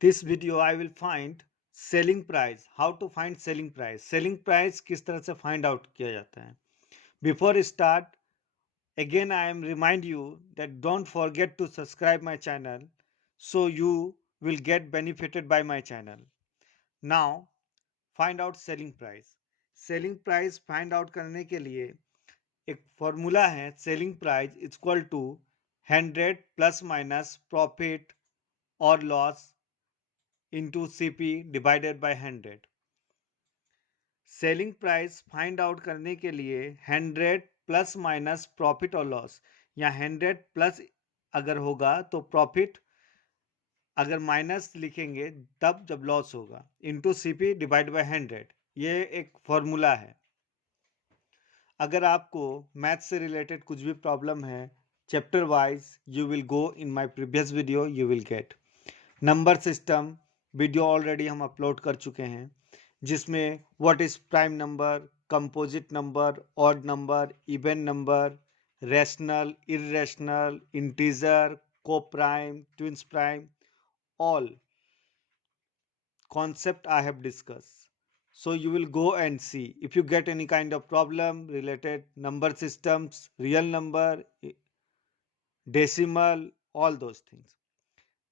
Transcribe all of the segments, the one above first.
this video I will find selling price. How to find selling price? Selling price किस तरह से find out किया जाता है? Before start, again I am remind you that don't forget to subscribe my channel so you will get benefited by my channel. Now find out selling price. Selling price find out करने के लिए एक formula है selling price is equal to 100 plus minus profit or loss into CP divided by 100. Selling price find out करने के लिए 100 plus minus profit और loss, या 100 प्लस अगर होगा तो प्रॉफिट, अगर माइनस लिखेंगे तब जब लॉस होगा, इनटू सीपी डिवाइड बाय 100. ये एक फॉर्मूला है. अगर आपको मैथ से रिलेटेड कुछ भी प्रॉब्लम है chapter wise, you will go in my previous video, you will get. Number system video already हम अपलोड कर चुके हैं, जिसमें what is prime number, composite number, odd number, even number, rational, irrational, integer, coprime, twins prime, all concept I have discussed. So you will go and see. If you get any kind of problem related number systems, real number, decimal, all those things.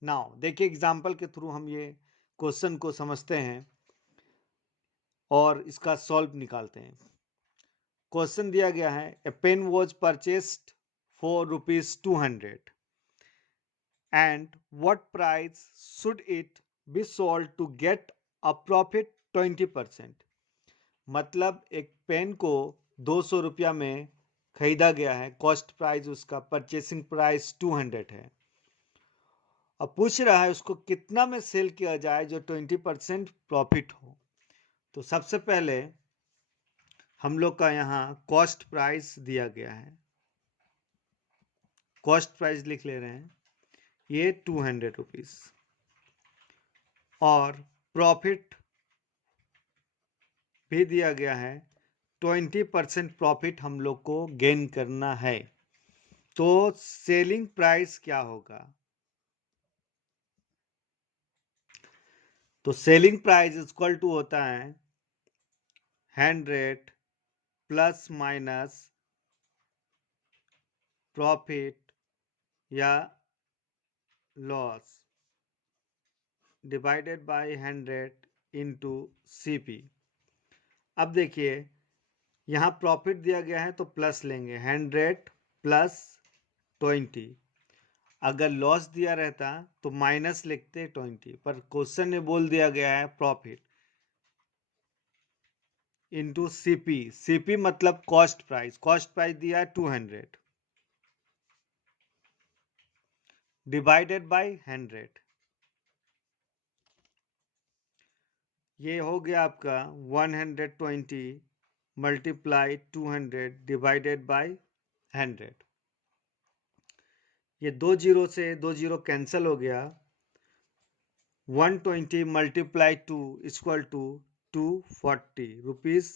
Now देखिए example के through हम ये question को समझते हैं और इसका solve निकालते हैं. क्वेश्चन दिया गया है, a pen was purchased for ₹200 and what price should it be sold to get a profit 20%. मतलब एक पेन को 200 रुपया में खरीदा गया है, कॉस्ट प्राइस उसका, परचेसिंग प्राइस 200 है. अब पूछ रहा है उसको कितना में सेल किया जाए जो 20% प्रॉफिट हो. तो सबसे पहले हम लोग का यहाँ कॉस्ट प्राइस दिया गया है, कॉस्ट प्राइस लिख ले रहे हैं, ये 200 रुपीज, और प्रॉफिट भी दिया गया है, 20% प्रॉफिट हम लोग को गेन करना है. तो सेलिंग प्राइस क्या होगा? तो सेलिंग प्राइस इक्वल टू होता है 100 प्लस माइनस प्रॉफिट या loss divided by 100 into CP. अब देखिए यहाँ प्रॉफिट दिया गया है तो प्लस लेंगे, 100 प्लस 20. अगर लॉस दिया रहता तो माइनस लिखते 20, पर क्वेश्चन में बोल दिया गया है प्रॉफिट इंटू सीपी. सीपी मतलब कॉस्ट प्राइस, कॉस्ट प्राइस दिया है 200 डिवाइडेड बाय 100. ये हो गया आपका 120 मल्टीप्लाई 200 डिवाइडेड बाय 100. ये 2 जीरो से 2 जीरो कैंसिल हो गया. 120 मल्टीप्लाई 2 इक्वल टू 240 रुपीज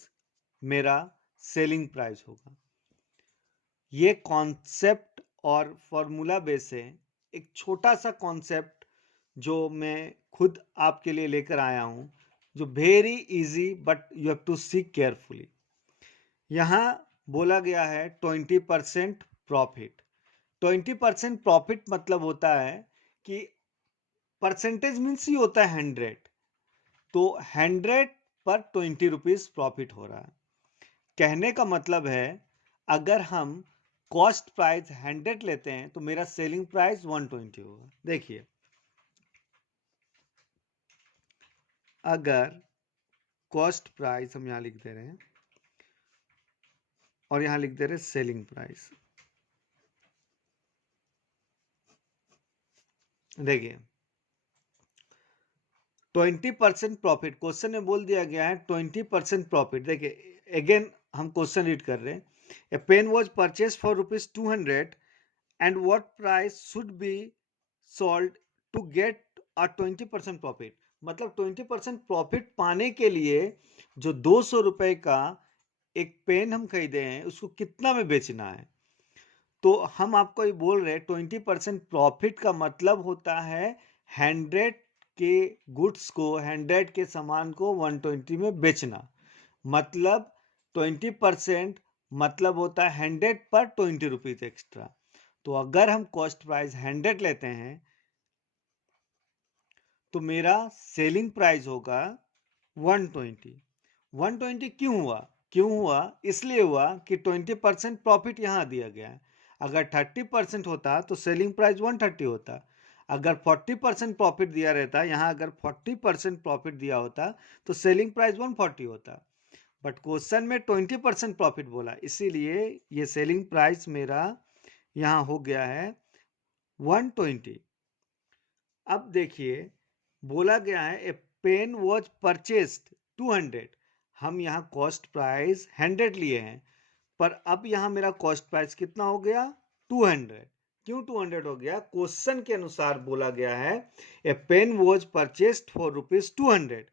मेरा सेलिंग प्राइस होगा. ये कॉन्सेप्ट और फॉर्मूला बेस है, एक छोटा सा कॉन्सेप्ट जो मैं खुद आपके लिए लेकर आया हूं, जो very easy but you have to see carefully. यहाँ बोला गया है 20% प्रॉफिट. 20% प्रॉफिट मतलब होता है कि परसेंटेज मीन्स ही होता है 100, तो 100 पर 20 रुपीज प्रॉफिट हो रहा है. कहने का मतलब है अगर हम कॉस्ट प्राइस 100 लेते हैं तो मेरा सेलिंग प्राइस 120 होगा. देखिए अगर कॉस्ट प्राइस हम यहां लिख दे रहे हैं और यहां लिख दे रहे हैं सेलिंग प्राइस. देखिए 20% प्रॉफिट, क्वेश्चन में बोल दिया गया है 20% प्रॉफिट. देखिए अगेन हम क्वेश्चन रीड कर रहे हैं. A pen was purchase for ₹200 and what price should be sold to get a 20% profit. मतलब 20% प्रॉफिट पाने के लिए जो 200 रुपए का एक पेन हम खरीदे हैं उसको कितना में बेचना है. तो हम आपको ये बोल रहे हैं 20% प्रॉफिट का मतलब होता है 100 के गुड्स को 100 के सामान को 120 में बेचना, मतलब 20% मतलब होता है 100 पर 20 रुपीज एक्स्ट्रा। तो अगर हम कॉस्ट प्राइस 100 लेते हैं तो मेरा सेलिंग प्राइस होगा 120। 120 क्यों हुआ? इसलिए हुआ कि 20% प्रॉफिट यहाँ दिया गया है। अगर 30% होता तो सेलिंग प्राइस 130 होता। अगर 40% प्रॉफिट दिया रहता, यहाँ अगर 40% प्रॉफिट दिया होता तो सेलिंग प्राइस 140 होता। बट क्वेश्चन में 20% प्रॉफिट बोला, इसीलिए ये सेलिंग प्राइस मेरा यहाँ हो गया है 120। अब देखिए बोला गया है ए पेन वॉज परचेस्ड 200। हम यहाँ कॉस्ट प्राइस 100 लिए हैं, पर अब यहाँ मेरा कॉस्ट प्राइस कितना हो गया? 200। क्यों 200 हो गया? क्वेश्चन के अनुसार बोला गया है a pen was purchased for ₹200।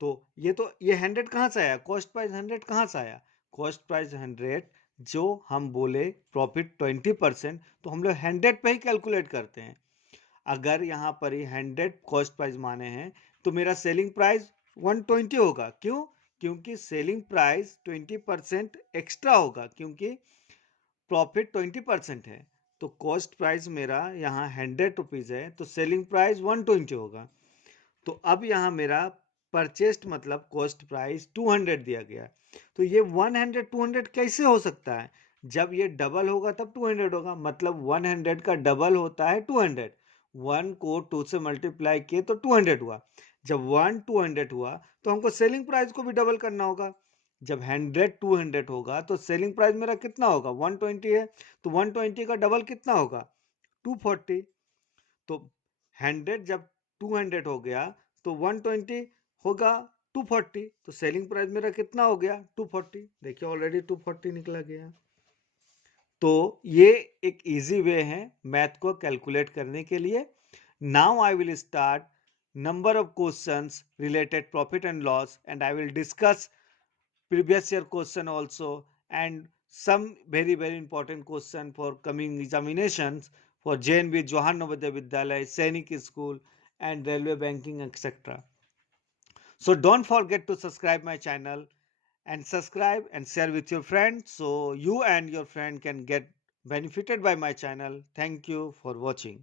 तो ये 100 कहाँ से आया? कॉस्ट प्राइस 100 कहाँ से आया? कॉस्ट प्राइस 100 जो हम बोले प्रॉफिट 20%, तो हम लोग 100 पे ही कैलकुलेट करते हैं। अगर यहाँ पर ही 100 कॉस्ट प्राइस माने हैं तो मेरा सेलिंग प्राइस 120 होगा। क्यों? क्योंकि सेलिंग प्राइस 20% एक्स्ट्रा होगा, क्योंकि प्रॉफिट 20% है। तो कॉस्ट प्राइस मेरा यहाँ 100 रुपीज़ है, तो सेलिंग प्राइस 120 होगा। तो अब यहाँ मेरा परचेस्ड मतलब कॉस्ट प्राइस 200 दिया गया। तो ये 100 200 कैसे हो सकता है? जब ये डबल होगा तब 200 होगा, मतलब 100 का डबल होता है 200। 1 को 2 से मल्टीप्लाई किए तो 200 हुआ। जब 1 200 हुआ तो हमको सेलिंग प्राइस को भी डबल करना होगा। जब 100 200 होगा तो सेलिंग प्राइस मेरा कितना होगा? 120 है, तो 120 का डबल कितना होगा? 240। तो 100 जब 200 हो गया तो 120 होगा 240, तो सेलिंग प्राइस मेरा कितना हो गया? 240। देखिए ऑलरेडी 240 निकला गया। तो ये एक इजी वे है मैथ को कैलकुलेट करने के लिए। Now I will start number of questions related profit and loss, and I will discuss previous year question also, and some very important question for coming examinations for JNV Johan Navodaya Vidyalay, Sainik School, and Railway Banking, etc. So don't forget to subscribe my channel and subscribe and share with your friends so you and your friend can get benefited by my channel. Thank you for watching.